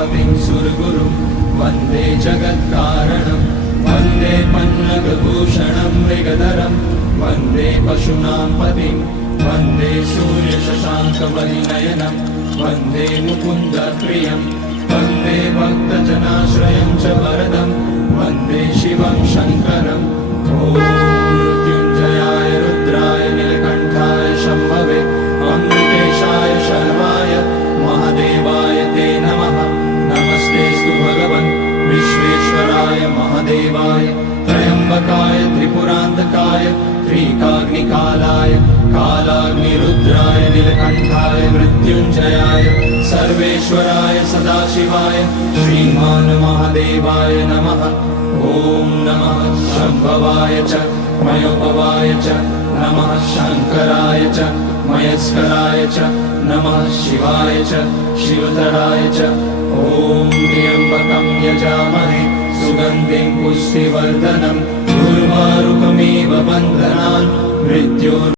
उमापतिं सुरगुरुं वन्दे जगत्कारणं वन्दे पन्नगभूषणं मृगधरं वन्दे पशूनां पतिं वन्दे सूर्यशशाङ्कवलिनयनं वन्दे मुकुन्दप्रियं वन्दे भक्तजनाश्रयं च वरदं वन्दे शिवं शङ्करम् ॐ मृत्युञ्जयाय रुद्राय नीलकण्ठाय शम्भवे अमृतेशाय शर्वाय महादेवाय ते नमः। नमस्तेऽस्तु भगवन् विश्वेश्वराय महादेवाय त्र्यम्बकाय त्रिपुरान्तकाय त्रिकाग्निकालाय कालाग्निरुद्राय नीलकण्ठाय मृत्युञ्जयाय सर्वेश्वराय सदाशिवाय श्रीमान् महादेवाय नमः। ॐ नमः शम्भवाय च मयोपवाय च नमः शङ्कराय च मयस्कराय च नमः शिवाय च शिवतराय च। ॐ त्र्यम्बकं यजामहे सुगन्धिं पुष्टिवर्धनम् उर्वारुकमिव बन्धनान् मृत्योर्